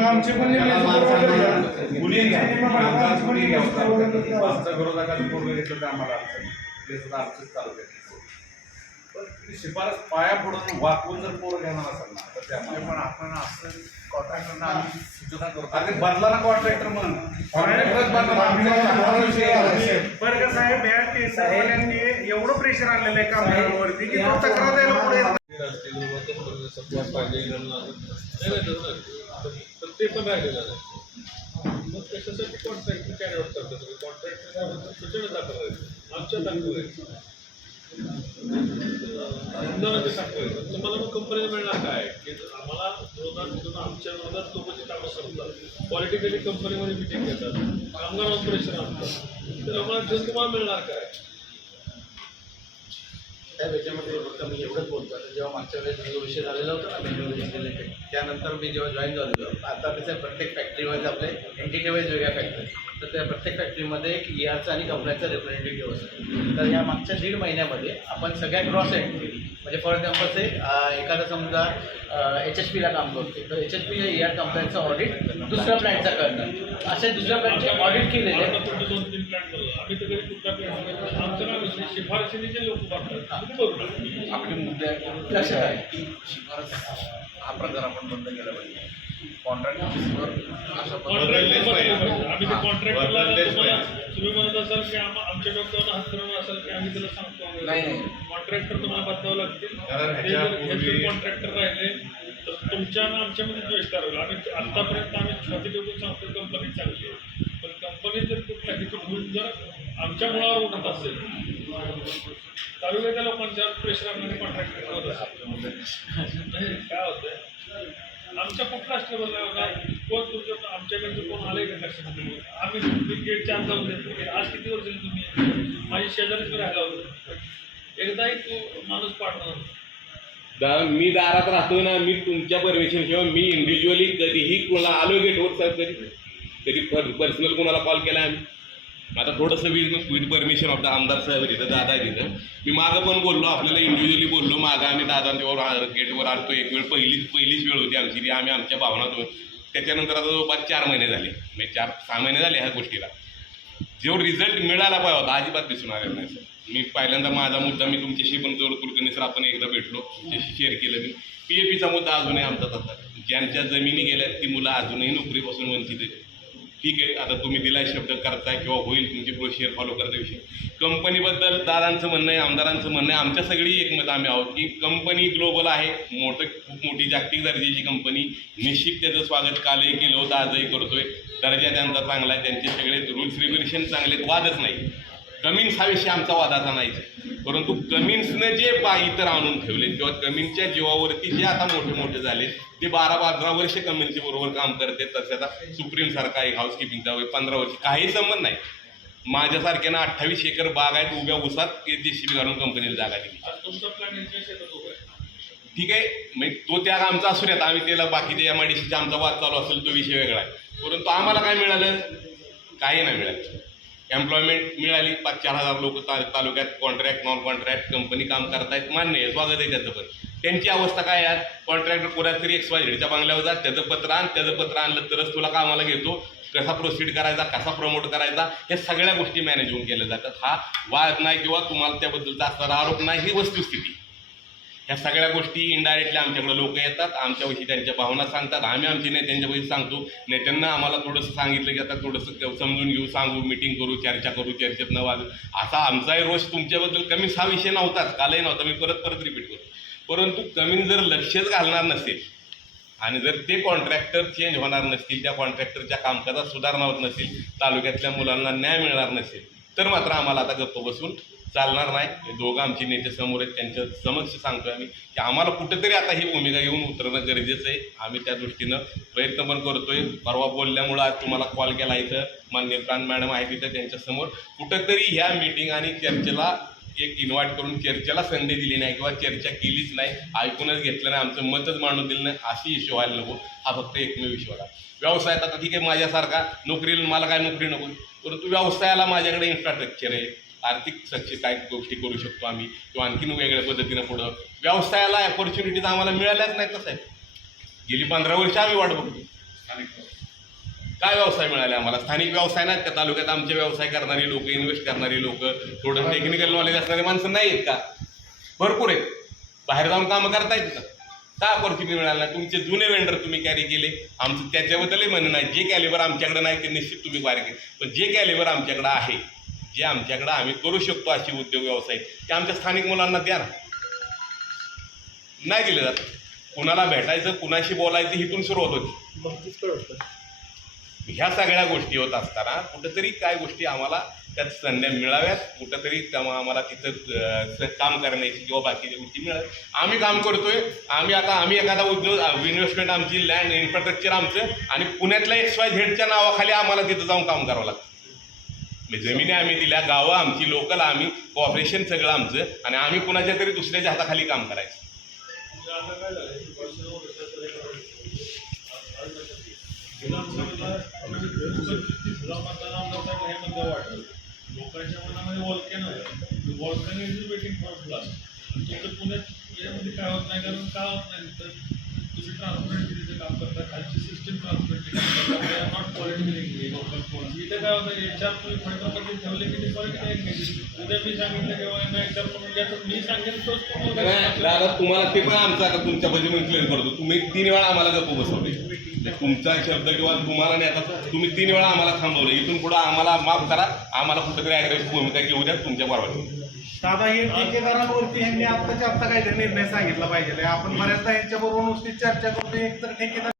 आमचे पण पूर्ण घेतलं तर आम्हाला आमचंच चालू शिफारस पाया पडून वाकवून जर पोरं घेणार असेल ना तर त्यामुळे पण आपण असं कॉन्ट्रॅक्टरना आम्ही सूचना करतो आणि बदला कॉन्ट्रॅक्टर म्हणून आहे. बरं का साहेब या एवढं प्रेशर आणलेलं आहे कामगारांवरती की तो तक्रार द्यायला पुढे तर ते पण राहिलेलं नाही मग कशासाठी कॉन्ट्रॅक्ट कॅरी आउट तुम्ही. कॉन्ट्रॅक्ट सूचना दाखल आहेत आमच्या दाखल आहेत दाखल तुम्हाला मग कंपनी मिळणार काय? की आम्हाला विरोधात आमच्या विरोधात लोकांची कामं संपतात. पॉलिटिकली कंपनीमध्ये मिटिंग घेतात. कामगारांवर प्रेशर आणतात तर आम्हाला जर तुम्हाला मिळणार काय? त्या याच्यामध्ये फक्त मी एवढंच बोलतो. आता जेव्हा मागच्या वेळेस जो विषय झालेला होता ना बेंगळुरू रिलेटेड त्यानंतर मी जेव्हा जॉईन झालेलो आता त्याच्या प्रत्येक फॅक्टरीमध्ये आपले एंटिटी वाईज वेगळ्या फॅक्टरी तर त्या प्रत्येक फॅक्टरीमध्ये एक E ईआरचा आणि कंपन्याचा रिप्रेझेंटेटिव्ह असतो. तर या मागच्या दीड महिन्यामध्ये आपण सगळ्या क्रॉस एंटिटी म्हणजे फॉर एक्झाम्पल से अं, एखादा समजा एच एच पीला काम करते तर H H P E R कंपन्यांचं ऑडिट दुसऱ्या प्लॅनचा करणं असे दुसऱ्या प्लॅनचे ऑडिट केलेले दोन तीन प्लॅन करू आम्ही तर कधी कुठला प्लॅन आमचं विषय शिफारशीने जे लोक. आपले मुद्दे लक्षात आहे. की शिफारस हा प्रकार आपण बंद केला पाहिजे. आम्ही ते कॉन्ट्रॅक्टरला तुम्हाला. तुम्ही म्हणत असाल की आम- आमच्या डोक्यावर हात करून असाल की आम्ही त्याला सांगतो. कॉन्ट्रॅक्टर तुम्हाला बदलावं लागतील. कॉन्ट्रॅक्टर राहिले तर तुमच्या आणि आमच्यामध्ये द्वेष ठरवला आम्ही आतापर्यंत आम्ही छाती ठेवून सांगतो कंपनी चांगली आहे. पण कंपनी जर कुठल्या ठिकाणी जर आमच्या मुळावर उठत असेल तालुक्याच्या लोकांच्यावर प्रेशर आणणारे कॉन्ट्रॅक्टर होत असेल काय होतंय? आमच्या कुठलाच स्टेबल नाही होणार कोण तुमच्या आमच्याकडचं कोण आले का कशामध्ये आम्ही तुम्ही गेटच्या चार जाऊन देतो आज किती वर्ष तुम्ही माझी शेजारीच राहिला राहायला होतो. एकदाही तू माणूस पाठवणार दा मी दारात राहतो ना मी तुमच्या परमिशन शिवाय मी इंडिव्हिज्युअली कधीही कोणाला आलो गेटवर सर कधी कधी पर्सनल कोणाला कॉल केला आम्ही. आता थोडंसं with with permission of the आमदार साहेब तिथं दादा आहे तिथं मी मागं पण बोललो आपल्याला इंडिव्हिज्युअली बोललो मागं आम्ही दादांच्यावर गेटवर आणतो एक वेळ पहिलीच पहिलीच वेळ होती आमची ती आम्ही आमच्या भावनातून त्याच्यानंतर आता जवळपास चार महिने झाले. म्हणजे चार सहा महिने झाले ह्या गोष्टीला. जो रिझल्ट मिळाला पाहिजे होता अजिबात दिसून आलेला नाही सर. मी पहिल्यांदा माझा मुद्दा मी तुमच्याशी पण जोड कुलकर्णी सर आपण एकदा भेटलो तुमच्याशी शेअर केलं मी. पी ए पीचा मुद्दा अजूनही आमचा तसा ज्यांच्या जमिनी गेल्यात ती मुलं अजूनही नोकरीपासून वंचित आहेत. ठीक आहे आता तुम्ही दिलाय शब्द करताय किंवा होईल तुमची प्रोसिजर फॉलो करता विषय. कंपनीबद्दल दादांचं म्हणणं आहे आमदारांचं म्हणणं आहे आमच्या सगळी एकमत आम्ही आहोत की कंपनी ग्लोबल आहे मोठं खूप मोठी जागतिक दर्जाची कंपनी निश्चित त्याचं स्वागत कालही केलं होतं आजही करतोय. दर्जा त्यांचा चांगला आहे त्यांचे सगळे रूल्स रेग्युलेशन चांगले आहेत, वादच नाही. कमिन्स हा विषय आमचा वादाचा नाहीच आहे. परंतु कमिन्सनं जे बा इतर आणून ठेवले किंवा कमिन्सच्या जीवावरती जे आता मोठे मोठे झाले ते बारा पंधरा वर्ष कमिन्सच्या बरोबर काम करते तसे आता सुप्रीम सारखा एक हाऊसकीपिंगचा वय पंधरा वर्ष. काही संबंध नाही. माझ्यासारख्यानं अठ्ठावीस एकर बाग आहेत उभ्या उसात जे सी घालून कंपनीला जागा दिली. ठीक आहे म्हणजे तो त्याग आमचा असू द्यात आम्ही त्याला बाकीच्या एम आय डी सीचा आमचा वाद चालू असेल तो विषय वेगळा आहे. परंतु आम्हाला काय मिळालं? काही नाही मिळालं. एम्प्लॉयमेंट मिळाली. पाच चार हजार लोक ता तालुक्यात कॉन्ट्रॅक्ट नॉन कॉन्ट्रॅक्ट कंपनी काम करतायत. मान्य आहे. स्वागत आहे त्याचं पण. त्यांची अवस्था काय आहे कॉन्ट्रॅक्टर कोणात तरी एक्स वाय झेडच्या जा. त्याचं पत्र आण त्याचं पत्र आणलं तरच तुला कामाला घेतो. कसा प्रोसीड करायचा? कसा प्रमोट करायचा? ह्या सगळ्या गोष्टी मॅनेज होऊन केल्या जातात. हा वाद नाही किंवा तुम्हाला त्याबद्दलचा असणारा आरोप नाही. ही वस्तुस्थिती. ह्या सगळ्या गोष्टी इनडायरेक्टली आमच्याकडे लोक येतात आमच्याविषयी त्यांच्या भावना सांगतात. आम्ही आमची नेत्यांच्याविषयी सांगतो. नेत्यांना आम्हाला थोडंसं सांगितलं की आता थोडंसं समजून घेऊ सांगू मिटिंग करू चर्चा करू चर्चेत न वाजू. असा आमचाही रोष तुमच्याबद्दल कमी हा विषय नव्हताच. कालही नव्हता. मी परत परत रिपीट करतो. परंतु कमी जर लक्षच घालणार नसेल आणि जर ते कॉन्ट्रॅक्टर चेंज होणार नसतील त्या कॉन्ट्रॅक्टरच्या कामकाजात सुधारणा होत नसेल तालुक्यातल्या मुलांना न्याय मिळणार नसेल तर मात्र आम्हाला आता गप्प बसून चालणार नाही. दोघं आमचे नेते समोर आहेत त्यांच्या समक्ष सांगतोय आम्ही की आम्हाला कुठेतरी आता ही भूमिका घेऊन उतरणं गरजेचं आहे. आम्ही त्या दृष्टीनं प्रयत्न पण करतोय. परवा बोलल्यामुळं आज तुम्हाला कॉल केला इथं. मान्य प्राण मॅडम आहे तिथं त्यांच्यासमोर कुठंतरी ह्या मीटिंग आणि चर्चेला एक इन्व्हाइट करून चर्चेला संधी दिली नाही किंवा चर्चा केलीच नाही. ऐकूनच घेतलं नाही. आमचं मतच मांडून दिलं नाही. अशी इश्यू व्हायला नको. हा फक्त एकमेव इश्यू होता. व्यवसायात आता ठीक आहे माझ्यासारखा नोकरीला मला काय नोकरी नको. परंतु व्यवसायाला माझ्याकडे इन्फ्रास्ट्रक्चर आहे. आर्थिक सक्षम काय गोष्टी करू शकतो आम्ही किंवा आणखीन वेगळ्या पद्धतीनं पुढं. व्यवसायाला ऑपॉर्च्युनिटीज आम्हाला मिळाल्याच नाही कसं आहे गेली पंधरा वर्ष आम्ही वाट बघतो. काय व्यवसाय मिळाले आम्हाला? स्थानिक व्यवसाय नाहीत का? तालुक्यात आमचे व्यवसाय करणारी लोक इन्व्हेस्ट करणारी लोक थोडं टेक्निकल नॉलेज असणारे माणसं नाही आहेत का? भरपूर आहेत. बाहेर जाऊन कामं करतायत का का ऑपॉर्च्युनिटी मिळाला नाही? तुमचे जुने वेंडर तुम्ही कॅरी केले. आमचं त्याच्याबद्दलही म्हणणं नाही. जे कॅलिबर आमच्याकडे नाही ते निश्चित तुम्ही बाहेर केले पण जे कॅलिबर आमच्याकडे आहे जे आमच्याकडे आम्ही करू शकतो अशी उद्योग व्यवसाय ते आमच्या स्थानिक मुलांना द्या ना. नाही दिले जात. कुणाला भेटायचं कुणाशी बोलायचं इथून सुरुवात होती. ह्या सगळ्या गोष्टी होत असताना कुठंतरी काय गोष्टी आम्हाला त्यात संधी मिळाव्यात. कुठंतरी तेव्हा आम्हाला तिथं काम करण्याची किंवा बाकीच्या गोष्टी मिळाव्यात. आम्ही काम करतोय. आम्ही आता आम्ही एखादा उद्योग इन्व्हेस्टमेंट आमची लँड इन्फ्रास्ट्रक्चर आमचं आणि पुण्यातल्या एक्स वाय झेडच्या नावाखाली आम्हाला तिथं जाऊन काम करावं लागतं. जमिनी आम्ही दिल्या गावं आमची लोकल आम्ही कॉपरेशन सगळं आमचं आणि आम्ही कुणाच्या तरी दुसऱ्याच्या हाताखाली काम करायचं. म्हणजे म्हणजे हे लोकांच्या मनामध्ये वॉल्केन आहे volcano is waiting for blast. तुमचं पुण्यात यामध्ये काय होत नाही कारण का होत नाही? तर तुम्ही काम करता खालची सिस्टीम ट्रान्सपरंटली काम करता नॉट पॉलिटिकली लोकल फोन इथे काय होतं याच्यावर तुम्ही फंडामध्ये ठेवले की ते पॉलिटिकल engagement. उद्या मी सांगितलं किंवा यांना याच्यावर म्हणून द्या तर मी सांगेन तोच तुम्हाला नाही, दादा तुम्हाला ते पण आमचं आता तुमच्या पद्धतीने क्लिअर करतो. तुम्ही तीन वेळा आम्हाला गप्प बसवले. म्हणजे तुमचा शब्द किंवा तुम्हाला नाही आता तुम्ही तीन वेळा आम्हाला थांबवलं. इथून पुढं आम्हाला माफ करा. आम्हाला कुठेतरी ॲग्रेसिव्ह भूमिका घेऊ द्या तुमच्या बरोबर. दादा हे ठेकेदारांवरती यांनी आत्ताच्या आत्ता काहीतरी निर्णय सांगितला पाहिजे. आपण बऱ्याचदा यांच्याबरोबर नुसती चर्चा करतो एक तर ठेकेदार